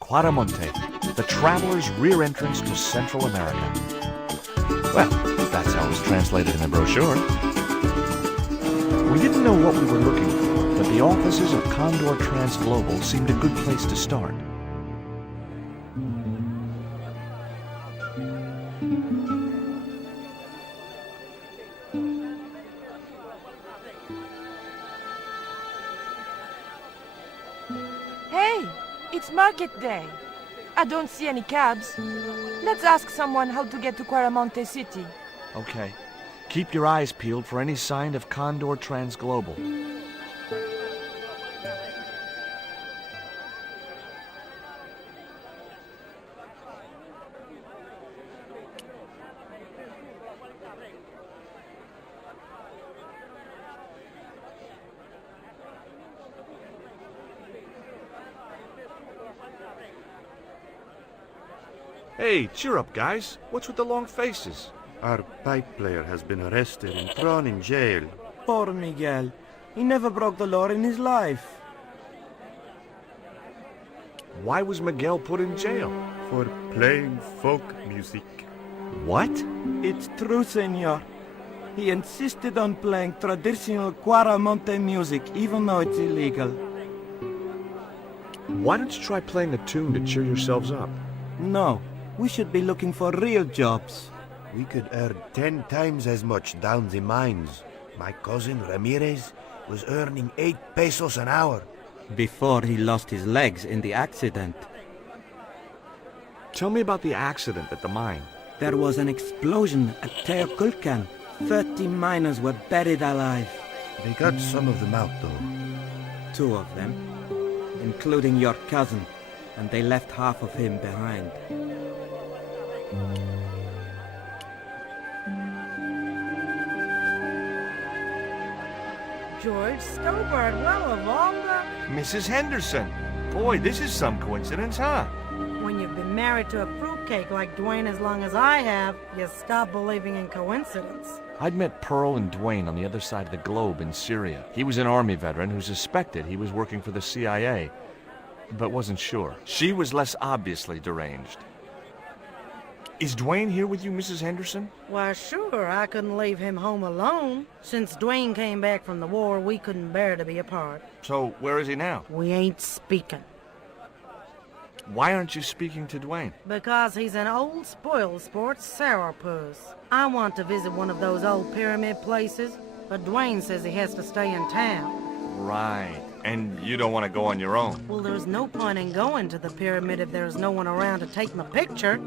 Quaramonte, the traveler's rear entrance to Central America. Well, that's how it was translated in the brochure. We didn't know what we were looking for, but the offices of Condor Transglobal seemed a good place to start. Hey, it's market day. I don't see any cabs. Let's ask someone how to get to Quaramonte City. Okay. Keep your eyes peeled for any sign of Condor Transglobal. Hey, cheer up, guys. What's with the long faces? Our pipe player has been arrested and thrown in jail. Poor Miguel. He never broke the law in his life. Why was Miguel put in jail? For playing folk music. What? It's true, senor. He insisted on playing traditional Quaramonte music, even though it's illegal. Why don't you try playing a tune to cheer yourselves up? No, we should be looking for real jobs. We could earn 10 times as much down the mines. My cousin Ramirez was earning 8 pesos an hour. Before he lost his legs in the accident. Tell me about the accident at the mine. There was an explosion at Teoculcan. 30 miners were buried alive. They got some of them out, though. 2 of them, including your cousin, and they left half of him behind. George Stobart, well, of all the... Mrs. Henderson. Boy, this is some coincidence, huh? When you've been married to a fruitcake like Dwayne as long as I have, you stop believing in coincidence. I'd met Pearl and Dwayne on the other side of the globe in Syria. He was an Army veteran who suspected he was working for the CIA, but wasn't sure. She was less obviously deranged. Is Dwayne here with you, Mrs. Henderson? Why, sure, I couldn't leave him home alone. Since Dwayne came back from the war, we couldn't bear to be apart. So, where is he now? We ain't speaking. Why aren't you speaking to Dwayne? Because he's an old spoil sport sourpuss. I want to visit one of those old pyramid places, but Dwayne says he has to stay in town. Right. And you don't want to go on your own? Well, there's no point in going to the pyramid if there's no one around to take my picture.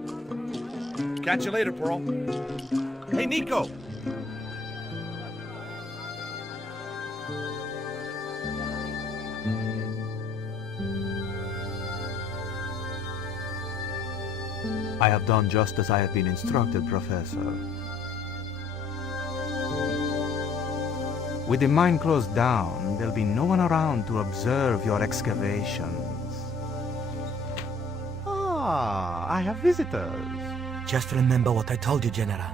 Catch you later, Pearl. Hey, Nico! I have done just as I have been instructed, Professor. With the mine closed down, there'll be no one around to observe your excavations. Ah, I have visitors. Just remember what I told you, General.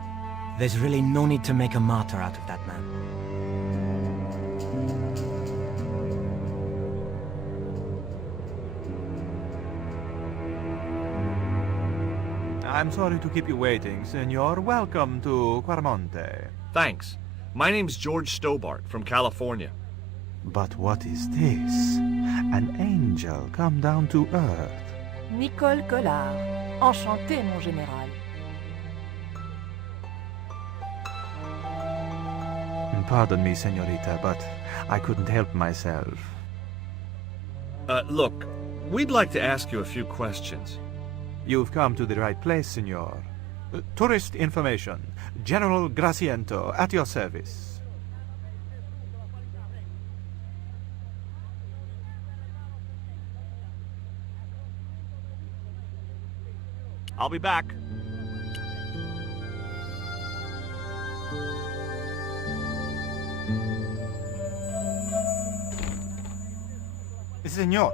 There's really no need to make a martyr out of that man. I'm sorry to keep you waiting, Senor. Welcome to Quaramonte. Thanks. My name's George Stobart from California. But what is this? An angel come down to earth. Nicole Collard. Enchanté, mon général. Pardon me, Senorita, but I couldn't help myself. Look, we'd like to ask you a few questions. You've come to the right place, Senor. Tourist information. General Graciento, at your service. I'll be back. Senor.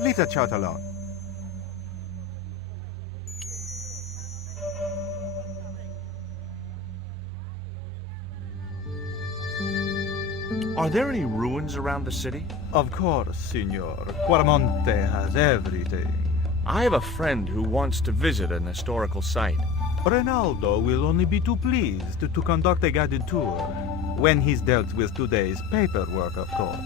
Leave that child alone. Are there any ruins around the city? Of course, Signor. Quaramonte has everything. I have a friend who wants to visit an historical site. Ronaldo will only be too pleased to conduct a guided tour, when he's dealt with today's paperwork, of course.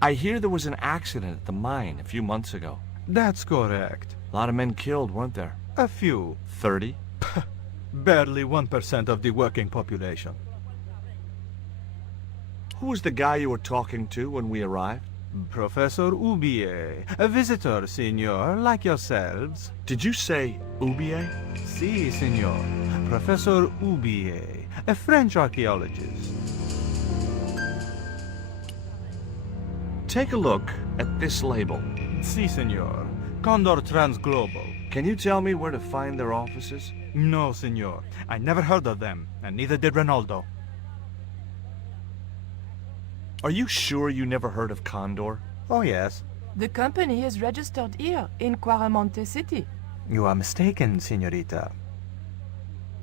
I hear there was an accident at the mine a few months ago. That's correct. A lot of men killed, weren't there? A few. 30? Barely 1% of the working population. Who was the guy you were talking to when we arrived? Professor Oubier, a visitor, Signor, like yourselves. Did you say Oubier? Si, Signor. Professor Oubier, a French archaeologist. Take a look at this label. Si, Signor. Condor Transglobal. Can you tell me where to find their offices? No, Signor. I never heard of them, and neither did Ronaldo. Are you sure you never heard of Condor? Oh, yes. The company is registered here in Quaramonte City. You are mistaken, Signorita.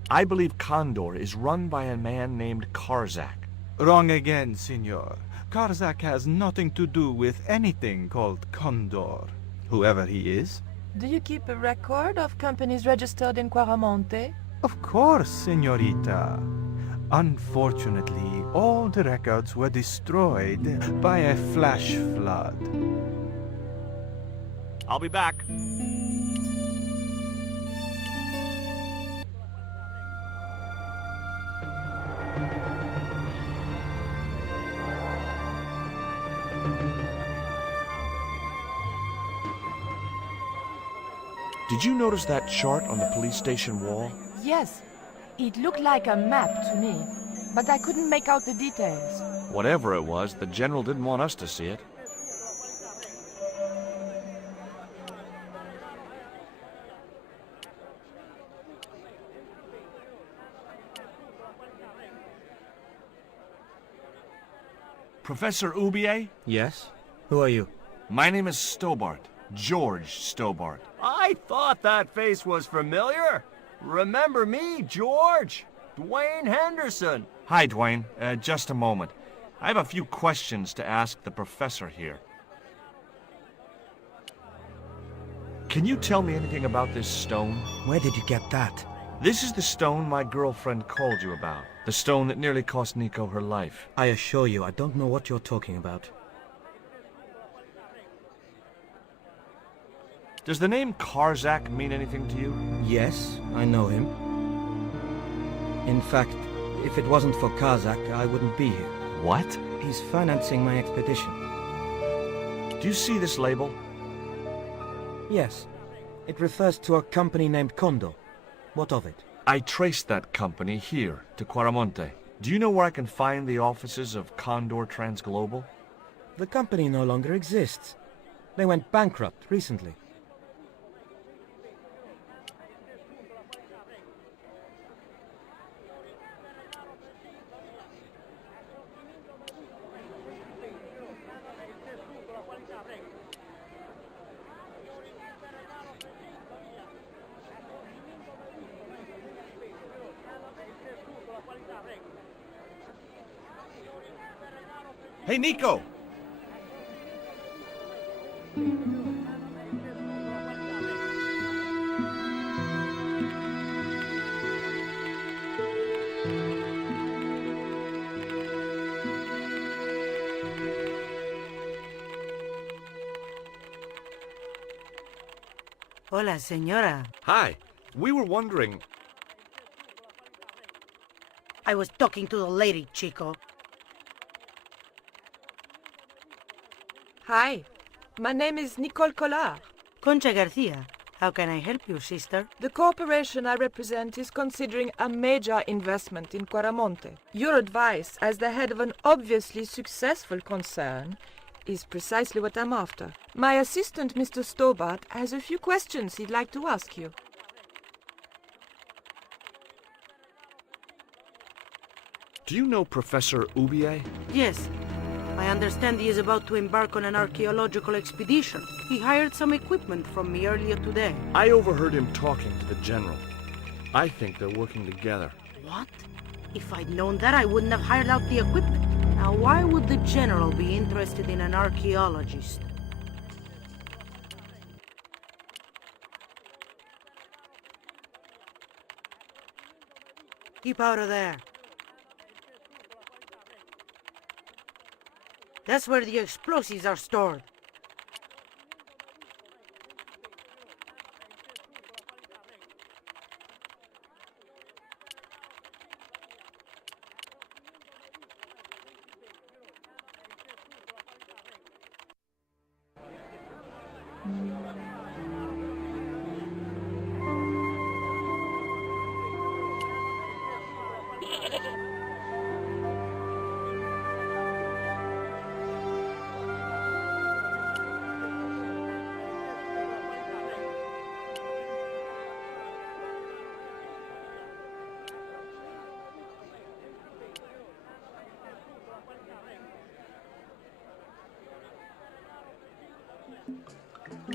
I believe Condor is run by a man named Karzak. Wrong again, Signor. Karzak has nothing to do with anything called Condor, whoever he is. Do you keep a record of companies registered in Quaramonte? Of course, Signorita. Unfortunately, all the records were destroyed by a flash flood. I'll be back. Did you notice that chart on the police station wall? Yes. It looked like a map to me, but I couldn't make out the details. Whatever it was, the general didn't want us to see it. Professor Oubier? Yes? Who are you? My name is Stobart. George Stobart. I thought that face was familiar. Remember me, George? Dwayne Henderson. Hi, Dwayne. Just a moment. I have a few questions to ask the professor here. Can you tell me anything about this stone? Where did you get that? This is the stone my girlfriend called you about. The stone that nearly cost Nico her life. I assure you, I don't know what you're talking about. Does the name Karzak mean anything to you? Yes, I know him. In fact, if it wasn't for Kazak, I wouldn't be here. What? He's financing my expedition. Do you see this label? Yes. It refers to a company named Condor. What of it? I traced that company here, to Quaramonte. Do you know where I can find the offices of Condor Transglobal? The company no longer exists. They went bankrupt recently. Hey, Nico! Hola, señora. Hi. We were wondering... I was talking to the lady, Chico. Hi. My name is Nicole Collard. Concha Garcia. How can I help you, sister? The corporation I represent is considering a major investment in Quaramonte. Your advice, as the head of an obviously successful concern, is precisely what I'm after. My assistant, Mr. Stobart, has a few questions he'd like to ask you. Do you know Professor Oubier? Yes. I understand he is about to embark on an archaeological expedition. He hired some equipment from me earlier today. I overheard him talking to the general. I think they're working together. What? If I'd known that, I wouldn't have hired out the equipment. Now, why would the General be interested in an archaeologist? Keep out of there. That's where the explosives are stored.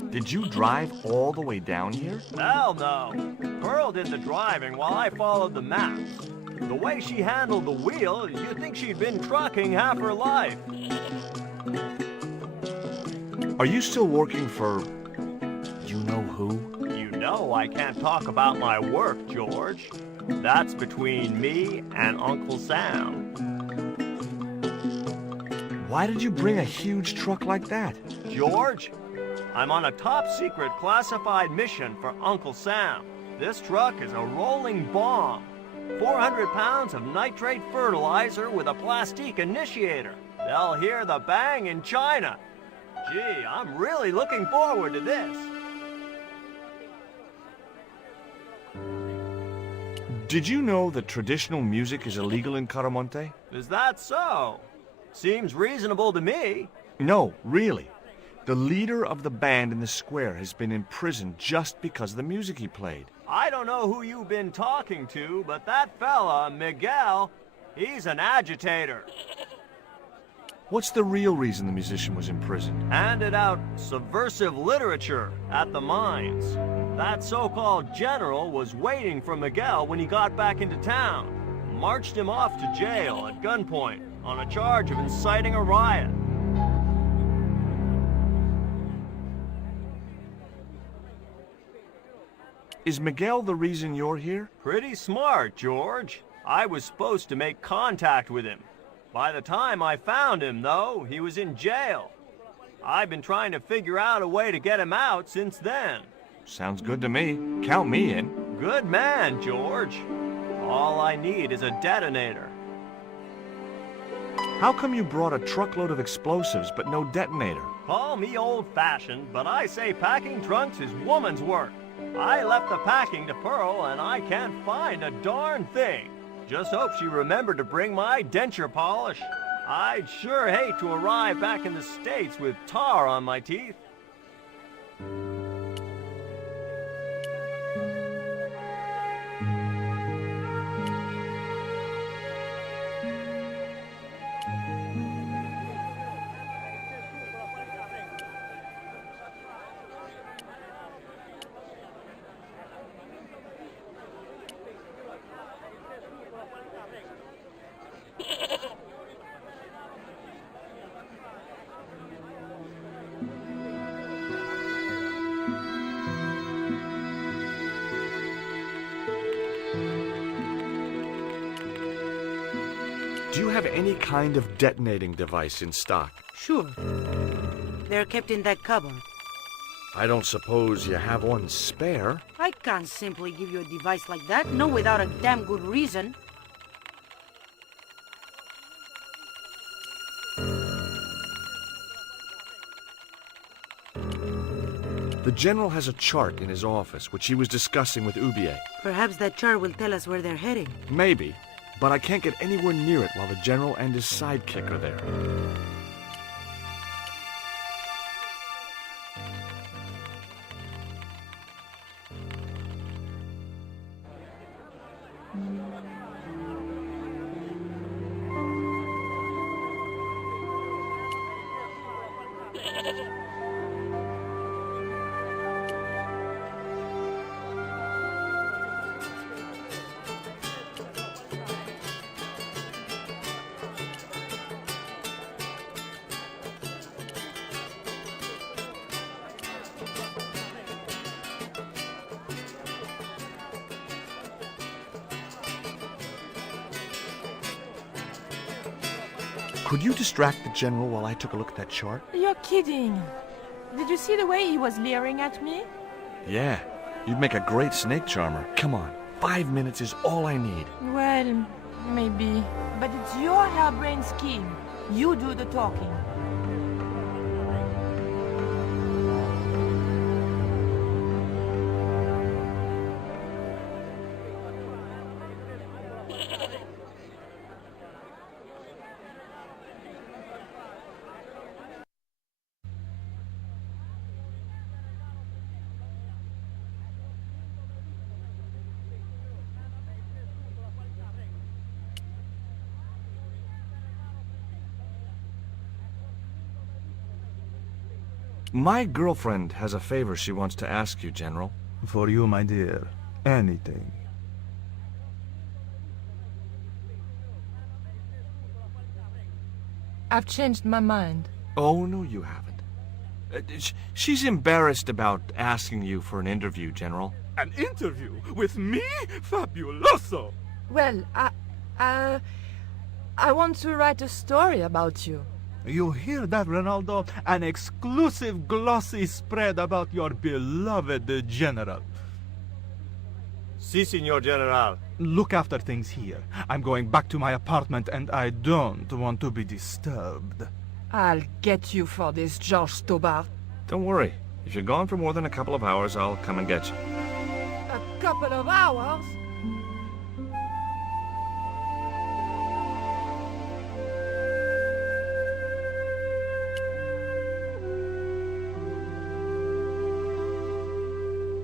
Did you drive all the way down here? Hell no. Pearl did the driving while I followed the map. The way she handled the wheel, you'd think she'd been trucking half her life. Are you still working for... you know who? You know I can't talk about my work, George. That's between me and Uncle Sam. Why did you bring a huge truck like that? George, I'm on a top-secret classified mission for Uncle Sam. This truck is a rolling bomb. 400 pounds of nitrate fertilizer with a plastique initiator. They'll hear the bang in China. Gee, I'm really looking forward to this. Did you know that traditional music is illegal in Quaramonte? Is that so? Seems reasonable to me. No, really. The leader of the band in the square has been imprisoned just because of the music he played. I don't know who you've been talking to, but that fella, Miguel, he's an agitator. What's the real reason the musician was imprisoned? Handed out subversive literature at the mines. That so-called general was waiting for Miguel when he got back into town. Marched him off to jail at gunpoint on a charge of inciting a riot. Is Miguel the reason you're here? Pretty smart, George. I was supposed to make contact with him. By the time I found him, though, he was in jail. I've been trying to figure out a way to get him out since then. Sounds good to me. Count me in. Good man, George. All I need is a detonator. How come you brought a truckload of explosives but no detonator? Call me old-fashioned, but I say packing trunks is woman's work. I left the packing to Pearl, and I can't find a darn thing. Just hope she remembered to bring my denture polish. I'd sure hate to arrive back in the States with tar on my teeth. Do you have any kind of detonating device in stock? Sure. They're kept in that cupboard. I don't suppose you have one spare? I can't simply give you a device like that, no without a damn good reason. The General has a chart in his office, which he was discussing with Ubier. Perhaps that chart will tell us where they're heading. Maybe, but I can't get anywhere near it while the General and his sidekick are there. Could you distract the General while I took a look at that chart? You're kidding. Did you see the way he was leering at me? Yeah, you'd make a great snake charmer. Come on, 5 minutes is all I need. Well, maybe. But it's your harebrained scheme. You do the talking. My girlfriend has a favor she wants to ask you, General. For you, my dear, anything. I've changed my mind. Oh, no, you haven't. She's embarrassed about asking you for an interview, General. An interview with me? Fabuloso! Well, I want to write a story about you. You hear that, Ronaldo? An exclusive glossy spread about your beloved General. Si, Signor General. Look after things here. I'm going back to my apartment and I don't want to be disturbed. I'll get you for this, George Stobart. Don't worry. If you're gone for more than a couple of hours, I'll come and get you. A couple of hours?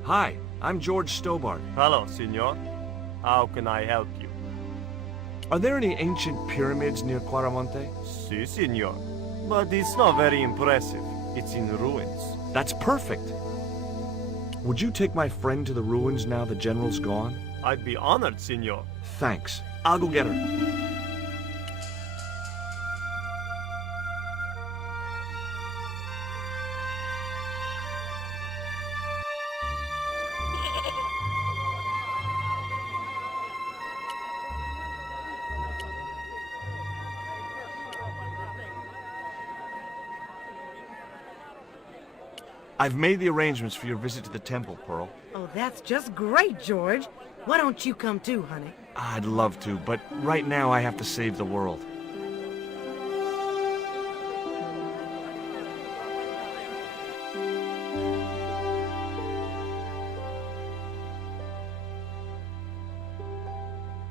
Hi, I'm George Stobart. Hello, Signor. How can I help you? Are there any ancient pyramids near Quaramonte? Si, Signor. But it's not very impressive. It's in ruins. That's perfect. Would you take my friend to the ruins now the General's gone? I'd be honored, Signor. Thanks. I'll go get her. I've made the arrangements for your visit to the temple, Pearl. Oh, that's just great, George. Why don't you come too, honey? I'd love to, but right now I have to save the world.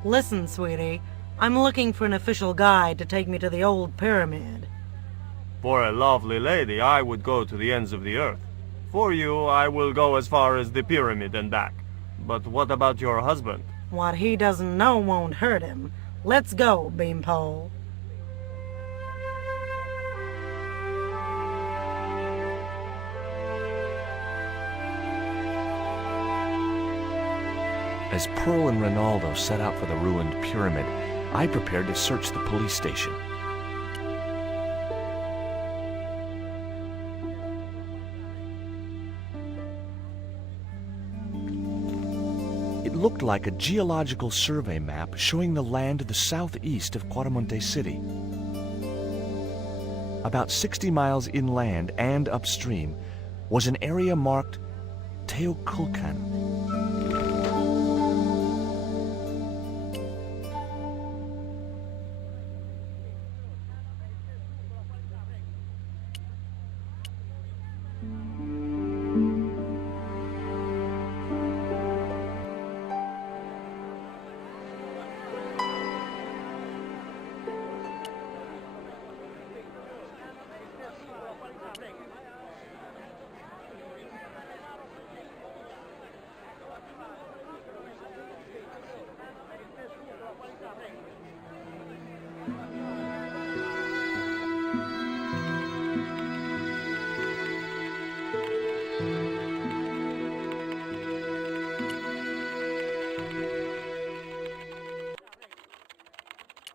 Listen, sweetie. I'm looking for an official guide to take me to the old pyramid. For a lovely lady, I would go to the ends of the earth. For you, I will go as far as the pyramid and back. But what about your husband? What he doesn't know won't hurt him. Let's go, Beanpole. As Pearl and Ronaldo set out for the ruined pyramid, I prepared to search the police station. It looked like a geological survey map showing the land to the southeast of Quaramonte City. About 60 miles inland and upstream was an area marked Teoculcan.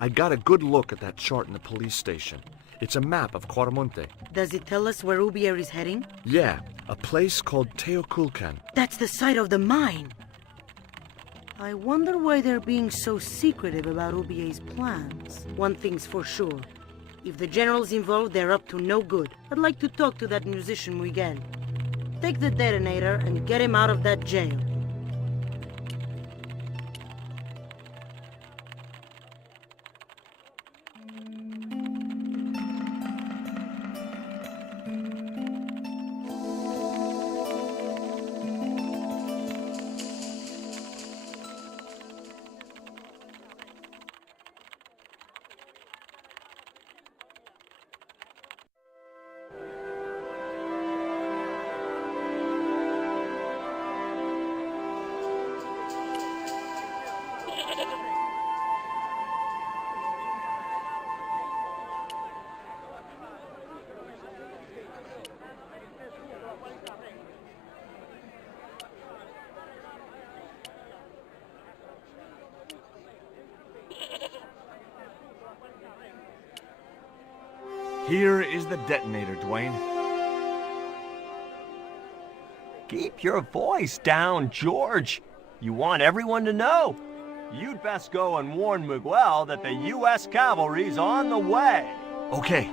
I got a good look at that chart in the police station. It's a map of Quaramonte. Does it tell us where Ubier is heading? Yeah, a place called Teoculcan. That's the site of the mine. I wonder why they're being so secretive about Ubier's plans. One thing's for sure. If the general's involved, they're up to no good. I'd like to talk to that musician Miguel. Take the detonator and get him out of that jail. Here is the detonator, Dwayne. Keep your voice down, George. You want everyone to know. You'd best go and warn Miguel that the U.S. cavalry's on the way. Okay.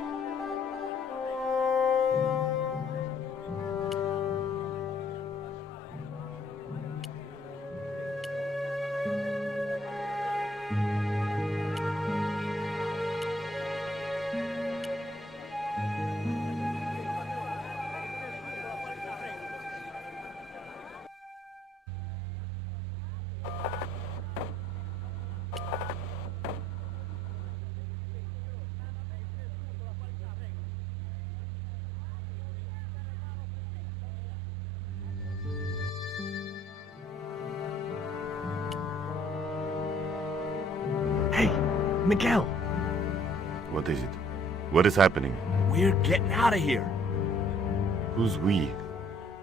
Hey, Miguel, What is it? What is happening? we're getting out of here. Who's we?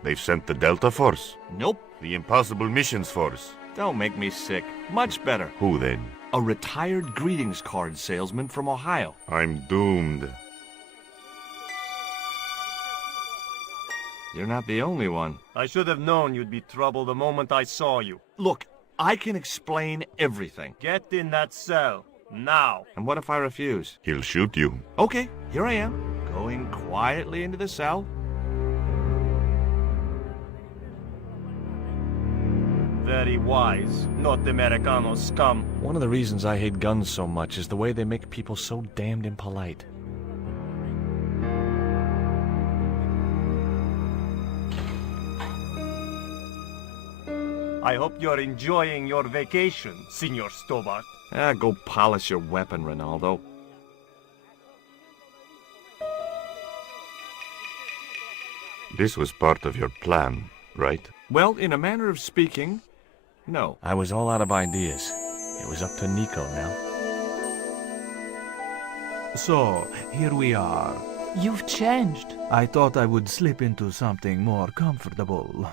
They've sent the Delta Force? Nope, The Impossible Missions Force? don't make me sick. Much better. Who then? A retired greetings card salesman from Ohio. I'm doomed. You're not the only one. I should have known you'd be trouble the moment I saw you. Look, I can explain everything. Get in that cell, now. And what if I refuse? He'll shoot you. Okay, here I am, going quietly into the cell. Very wise, not Americano scum. One of the reasons I hate guns so much is the way they make people so damned impolite. I hope you're enjoying your vacation, Senor Stobart. Go polish your weapon, Ronaldo. This was part of your plan, right? Well, in a manner of speaking, no. I was all out of ideas. It was up to Nico now. So, here we are. You've changed. I thought I would slip into something more comfortable.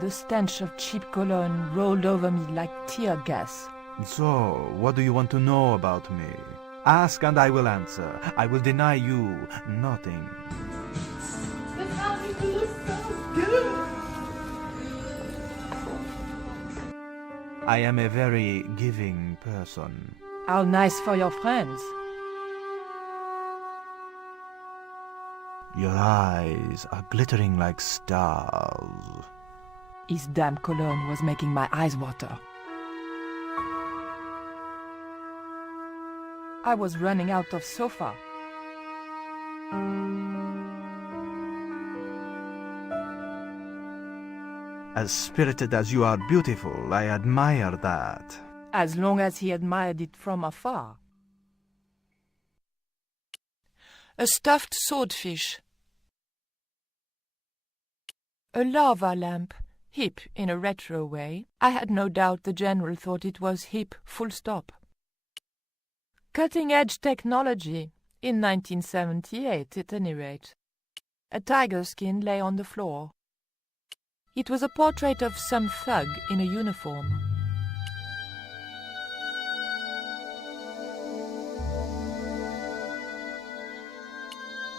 The stench of cheap cologne rolled over me like tear gas. So, what do you want to know about me? Ask and I will answer. I will deny you nothing. I am a very giving person. How nice for your friends. Your eyes are glittering like stars. His damn cologne was making my eyes water. I was running out of sofa. As spirited as you are beautiful, I admire that. As long as he admired it from afar. A stuffed swordfish. A lava lamp, hip in a retro way. I had no doubt the general thought it was hip, full stop. Cutting-edge technology, in 1978 at any rate. A tiger skin lay on the floor. It was a portrait of some thug in a uniform.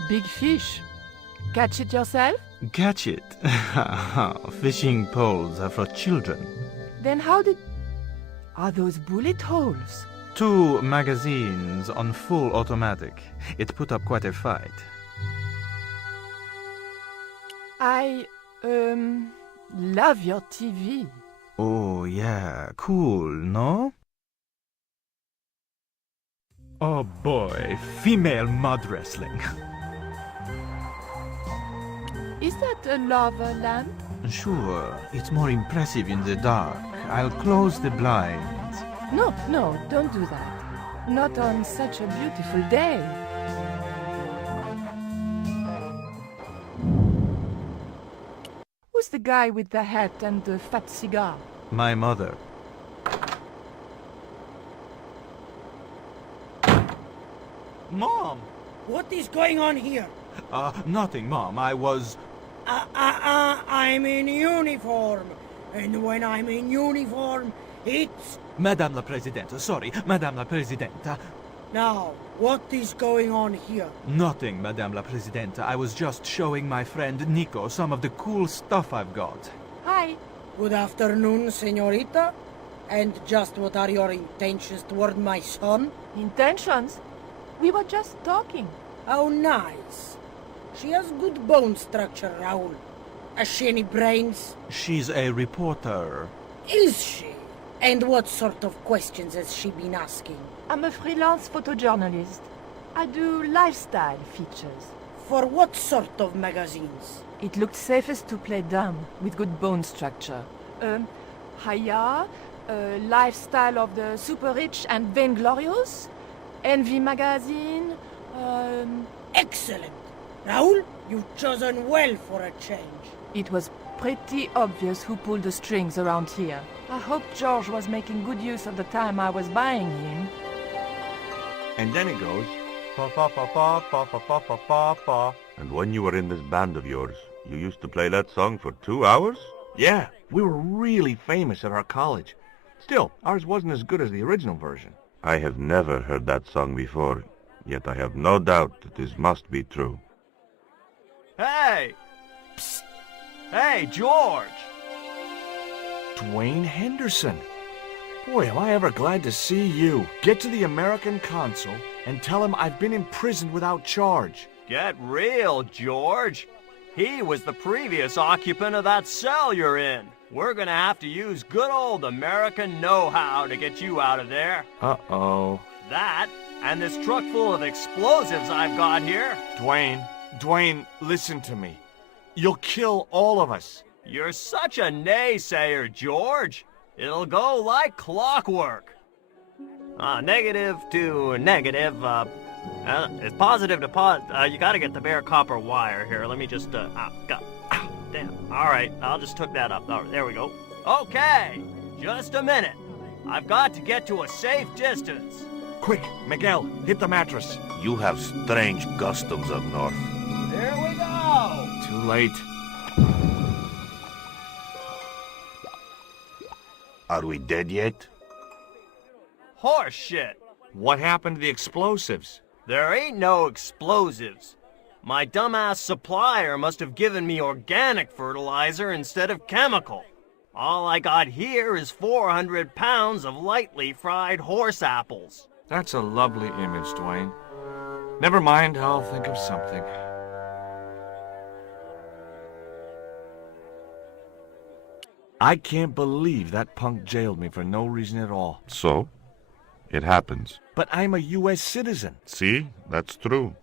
Big fish. Catch it yourself? Catch it. Fishing poles are for children. Then how did... Are those bullet holes? 2 magazines on full automatic. It put up quite a fight. I, love your TV. Oh, yeah, cool, no? Oh boy, female mud wrestling. Is that a lava lamp? Sure, it's more impressive in the dark. I'll close the blinds. No, don't do that. Not on such a beautiful day. Who's the guy with the hat and the fat cigar? My mother. Mom! What is going on here? Nothing, Mom. I was... I'm in uniform. And when I'm in uniform, it's... Madame la Presidente, sorry, Madame la Presidente. Now, what is going on here? Nothing, Madame la Presidente. I was just showing my friend Nico some of the cool stuff I've got. Hi. Good afternoon, señorita. And just what are your intentions toward my son? Intentions? We were just talking. How nice. She has good bone structure, Raoul. Has she any brains? She's a reporter. Is she? And what sort of questions has she been asking? I'm a freelance photojournalist. I do lifestyle features. For what sort of magazines? It looked safest to play dumb, with good bone structure. Haya, lifestyle of the super rich and vainglorious, Envy magazine, Excellent! Raoul, you've chosen well for a change. It was pretty obvious who pulled the strings around here. I hope George was making good use of the time I was buying him. And then it goes, Pa pa pa pa pa pa pa pa pa pa. And when you were in this band of yours, you used to play that song for 2 hours? yeah, we were really famous at our college. Still, ours wasn't as good as the original version. I have never heard that song before, yet I have no doubt that this must be true. Hey! Psst! Hey, George! Dwayne Henderson. Boy, am I ever glad to see you. Get to the American consul and tell him I've been imprisoned without charge. Get real, George. He was the previous occupant of that cell you're in. We're gonna have to use good old American know-how to get you out of there. Uh-oh. That, and this truck full of explosives I've got here. Dwayne, listen to me. You'll kill all of us. You're such a naysayer, George. It'll go like clockwork. Negative to negative, it's positive to you gotta get the bare copper wire here. Let me just, damn. All right, I'll just hook that up. There we go. Okay, just a minute. I've got to get to a safe distance. Quick, Miguel, hit the mattress. You have strange customs up north. Here we go. Too late. Are we dead yet? Horse shit. What happened to the explosives? There ain't no explosives. My dumbass supplier must have given me organic fertilizer instead of chemical. All I got here is 400 pounds of lightly fried horse apples. That's a lovely image, Dwayne. Never mind, I'll think of something. I can't believe that punk jailed me for no reason at all. So? It happens. But I'm a U.S. citizen. See? That's true.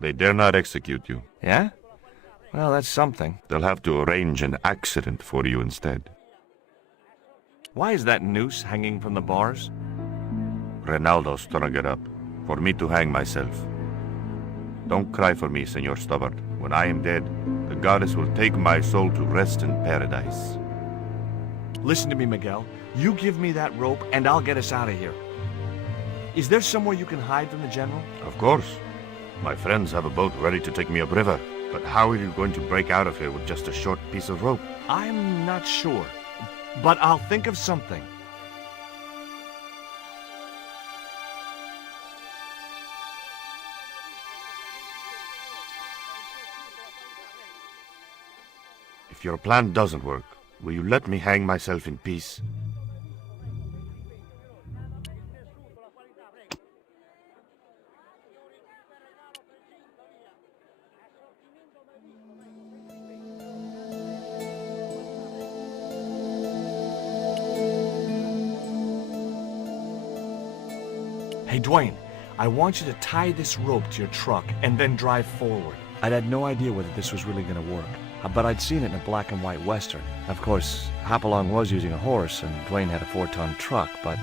They dare not execute you. Yeah? Well, that's something. They'll have to arrange an accident for you instead. Why is that noose hanging from the bars? Ronaldo strung it up, for me to hang myself. Don't cry for me, Senor Stubbard. When I am dead, the goddess will take my soul to rest in paradise. Listen to me, Miguel. You give me that rope, and I'll get us out of here. Is there somewhere you can hide from the General? Of course. My friends have a boat ready to take me upriver. But how are you going to break out of here with just a short piece of rope? I'm not sure, but I'll think of something. If your plan doesn't work, will you let me hang myself in peace? Hey, Dwayne, I want you to tie this rope to your truck and then drive forward. I'd had no idea whether this was really going to work, but I'd seen it in a black and white Western. Of course, Hopalong was using a horse, and Dwayne had a 4-ton truck, but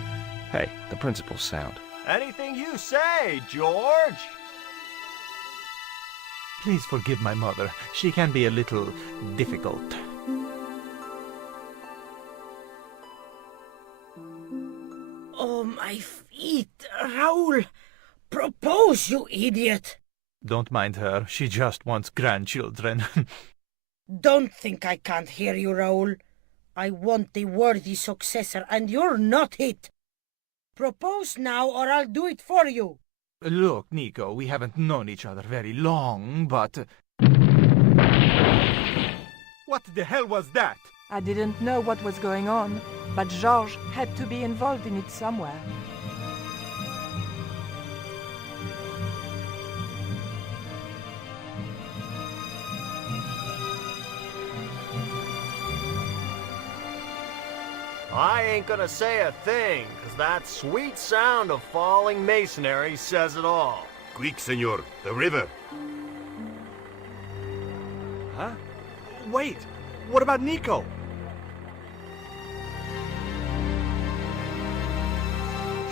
hey, the principle's sound. Anything you say, George. Please forgive my mother. She can be a little difficult. Oh, my feet, Raoul! Propose, you idiot! Don't mind her. She just wants grandchildren. Don't think I can't hear you, Raoul. I want the worthy successor, and you're not it. Propose now, or I'll do it for you. Look, Nico, we haven't known each other very long, but... What the hell was that? I didn't know what was going on, but Georges had to be involved in it somewhere. I ain't gonna say a thing, 'cause that sweet sound of falling masonry says it all. Quick, senor, the river. Huh? Wait, what about Nico?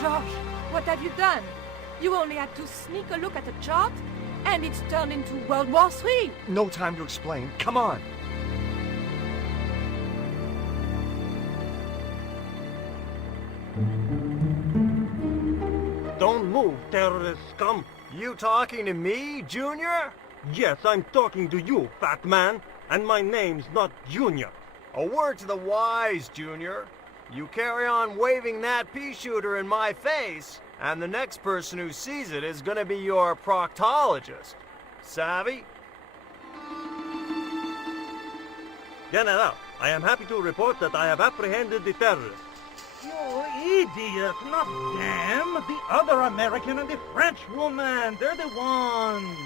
Georges, what have you done? You only had to sneak a look at the chart, and it's turned into World War III. No time to explain. Come on. Don't move, terrorist scum. You talking to me, Junior? Yes, I'm talking to you, fat man. And my name's not Junior. A word to the wise, Junior. You carry on waving that pea shooter in my face, and the next person who sees it is gonna be your proctologist. Savvy? General, I am happy to report that I have apprehended the terrorists. You idiot, not them. The other American and the French woman. They're the ones.